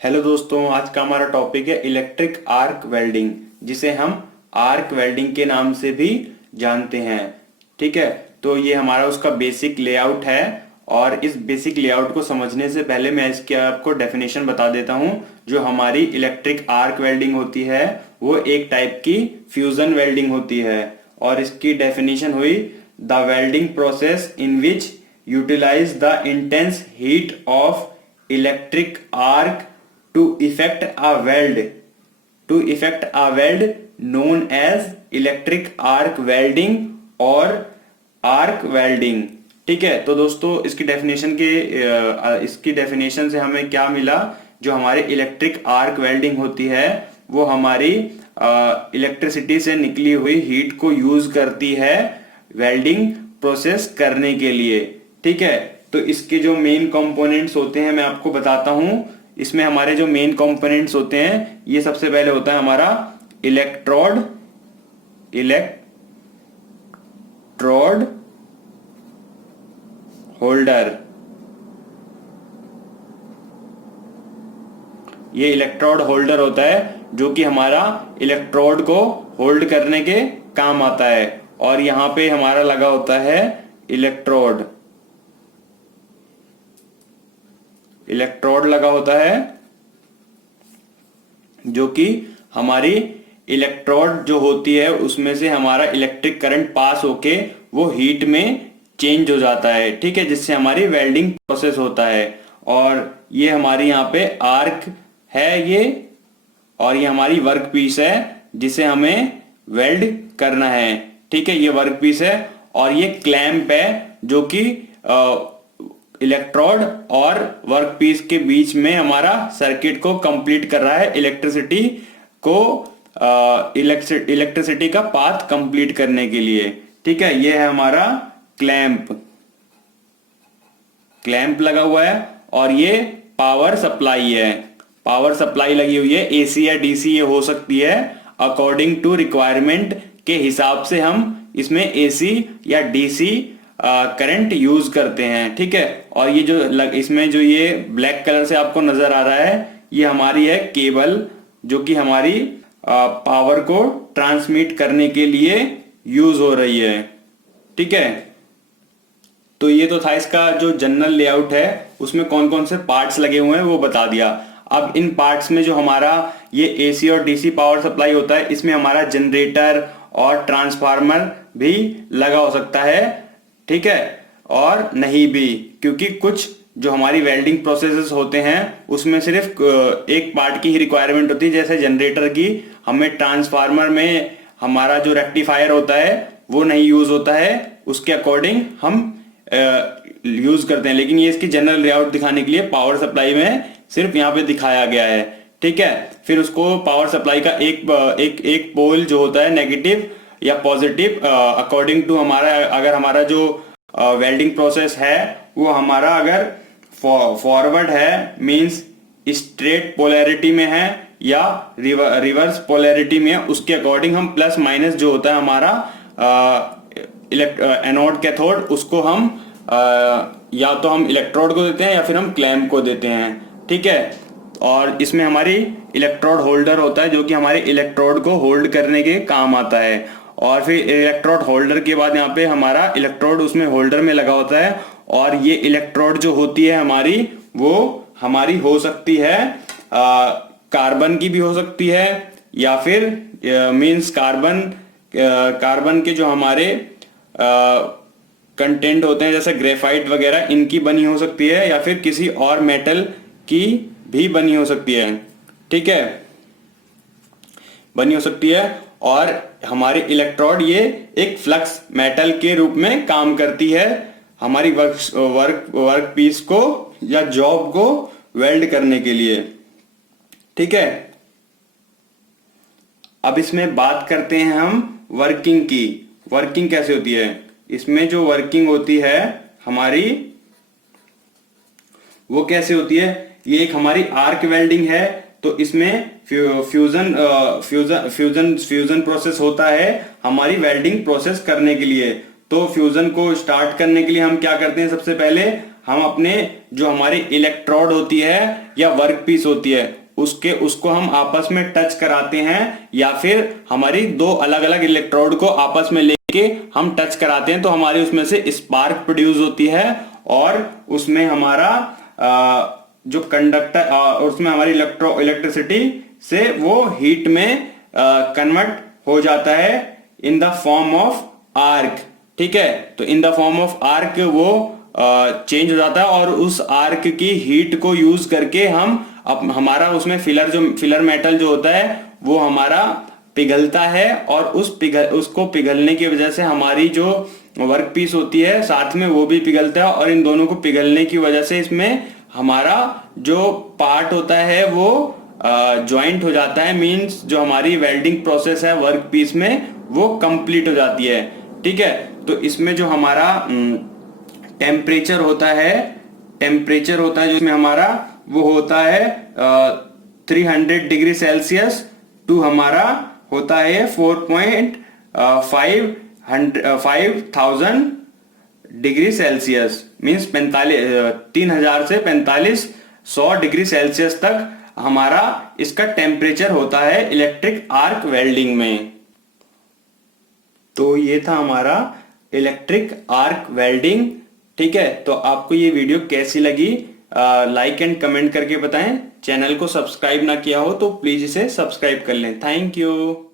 Hello दोस्तों, आज का हमारा टॉपिक है इलेक्ट्रिक आर्क वेल्डिंग, जिसे हम आर्क वेल्डिंग के नाम से भी जानते हैं। ठीक है, तो ये हमारा उसका बेसिक लेआउट है। और इस बेसिक लेआउट को समझने से पहले मैं इसके आपको डेफिनेशन बता देता हूँ। जो हमारी इलेक्ट्रिक आर्क वेल्डिंग होती है वो एक टाइप की फ्यूजन वेल्डिंग होती है। और इसकी डेफिनेशन हुई the welding process in which utilize the intense heat of electric arc to effect a weld known as electric arc welding और arc welding। ठीक है, तो दोस्तों इसकी डेफिनेशन से हमें क्या मिला। जो हमारी इलेक्ट्रिक आर्क वेल्डिंग होती है वो हमारी इलेक्ट्रिसिटी से निकली हुई हीट को यूज करती है वेल्डिंग प्रोसेस करने के लिए। ठीक है, तो इसके जो मेन कंपोनेंट्स होते हैं मैं आपको बताता हूं। इसमें हमारे जो मेन कंपोनेंट्स होते हैं, ये सबसे पहले होता है हमारा इलेक्ट्रोड होल्डर। ये इलेक्ट्रोड होल्डर होता है जो कि हमारा इलेक्ट्रोड को होल्ड करने के काम आता है। और यहां पे हमारा लगा होता है इलेक्ट्रोड लगा होता है जो कि हमारी इलेक्ट्रोड जो होती है उसमें से हमारा इलेक्ट्रिक करंट पास होके वो हीट में चेंज हो जाता है। ठीक है, जिससे हमारी वेल्डिंग प्रोसेस होता है। और ये हमारी यहाँ पे आर्क है ये, और ये हमारी वर्क पीस है जिसे हमें वेल्ड करना है। ठीक है, ये वर्क पीस है और ये क्लैंप है जो कि इलेक्ट्रोड और वर्क पीस के बीच में हमारा सर्किट को कंप्लीट कर रहा है, इलेक्ट्रिसिटी का पाथ कंप्लीट करने के लिए। ठीक है, ये है हमारा क्लैंप लगा हुआ है। और ये पावर सप्लाई है, पावर सप्लाई लगी हुई है। एसी या डीसी ये हो सकती है, अकॉर्डिंग टू रिक्वायरमेंट के हिसाब से हम इसमें एसी या डीसी करंट यूज करते हैं। ठीक है, और ये जो इसमें जो ये ब्लैक कलर से आपको नजर आ रहा है, ये हमारी है केबल जो कि हमारी पावर को ट्रांसमिट करने के लिए यूज हो रही है। ठीक है, तो ये तो था इसका जो जनरल लेआउट है, उसमें कौन कौन से पार्ट्स लगे हुए हैं वो बता दिया। अब इन पार्ट्स में जो हमारा ये एसी और डीसी पावर सप्लाई होता है, इसमें हमारा जनरेटर और ट्रांसफार्मर भी लगा हो सकता है। ठीक है, और नहीं भी, क्योंकि कुछ जो हमारी वेल्डिंग प्रोसेसेस होते हैं उसमें सिर्फ एक पार्ट की ही रिक्वायरमेंट होती है। जैसे जनरेटर की, हमें ट्रांसफार्मर में हमारा जो रेक्टिफायर होता है वो नहीं यूज होता है, उसके अकॉर्डिंग हम यूज करते हैं। लेकिन ये इसकी जनरल लेआउट दिखाने के लिए पावर सप्लाई में सिर्फ यहाँ पे दिखाया गया है। ठीक है, फिर उसको पावर सप्लाई का एक पोल जो होता है नेगेटिव या पॉजिटिव, अकॉर्डिंग टू हमारा, अगर हमारा जो वेल्डिंग प्रोसेस है वो हमारा अगर फॉरवर्ड है मींस स्ट्रेट पोलैरिटी में है या रिवर्स पोलैरिटी में है, उसके अकॉर्डिंग हम प्लस माइनस जो होता है हमारा एनोड कैथोड, उसको हम या तो हम इलेक्ट्रोड को देते हैं या फिर हम क्लैंप को देते हैं। ठीक है, और इसमें हमारी इलेक्ट्रोड होल्डर होता है जो कि हमारे इलेक्ट्रोड को होल्ड करने के काम आता है। और फिर इलेक्ट्रोड होल्डर के बाद यहाँ पे हमारा इलेक्ट्रोड उसमें होल्डर में लगा होता है। और ये इलेक्ट्रोड जो होती है हमारी, वो हमारी हो सकती है कार्बन की भी हो सकती है, या फिर मींस कार्बन के जो हमारे कंटेंट होते हैं जैसे ग्रेफाइट वगैरह, इनकी बनी हो सकती है, या फिर किसी और मेटल की भी बनी हो सकती है। ठीक है, बनी हो सकती है। और हमारी इलेक्ट्रोड ये एक फ्लक्स मेटल के रूप में काम करती है हमारी वर्क पीस को या जॉब को वेल्ड करने के लिए। ठीक है, अब इसमें बात करते हैं हम वर्किंग की। वर्किंग कैसे होती है? इसमें जो वर्किंग होती है हमारी, वो कैसे होती है? ये एक हमारी आर्क वेल्डिंग है, तो इसमें फ्यूजन प्रोसेस होता है हमारी वेल्डिंग प्रोसेस करने के लिए। तो फ्यूजन को स्टार्ट करने के लिए हम क्या करते हैं? सबसे पहले हम अपने जो हमारी इलेक्ट्रोड होती है या वर्क पीस होती है उसको हम आपस में टच कराते हैं, या फिर हमारी दो अलग अलग इलेक्ट्रोड को आपस में लेके हम टच कराते हैं तो हमारी उसमें से स्पार्क प्रोड्यूस होती है, और उसमें हमारा जो कंडक्टर उसमें हमारी इलेक्ट्रिसिटी से वो हीट में कन्वर्ट हो जाता है in the form of arc. ठीक है, तो in the form of arc वो चेंज हो जाता है, और उस आर्क की हीट को यूज करके हम हमारा उसमें फिलर मेटल जो होता है वो हमारा पिघलता है, और उसको पिघलने की वजह से हमारी जो वर्क पीस होती है साथ में वो भी पिघलता है, और इन दोनों को पिघलने की वजह से इसमें हमारा जो पार्ट होता है वो ज्वाइंट हो जाता है। मींस जो हमारी वेल्डिंग प्रोसेस है वर्क पीस में वो कंप्लीट हो जाती है। ठीक है, तो इसमें जो हमारा टेम्परेचर होता है जो इसमें हमारा वो होता है 300 डिग्री सेल्सियस टू हमारा होता है 4,5000 डिग्री सेल्सियस, मीन्स 3000 से 4500 डिग्री सेल्सियस तक हमारा इसका टेम्परेचर होता है इलेक्ट्रिक आर्क वेल्डिंग में। तो ये था हमारा इलेक्ट्रिक आर्क वेल्डिंग। ठीक है, तो आपको ये वीडियो कैसी लगी लाइक एंड कमेंट करके बताएं। चैनल को सब्सक्राइब ना किया हो तो प्लीज इसे सब्सक्राइब कर लें। Thank you.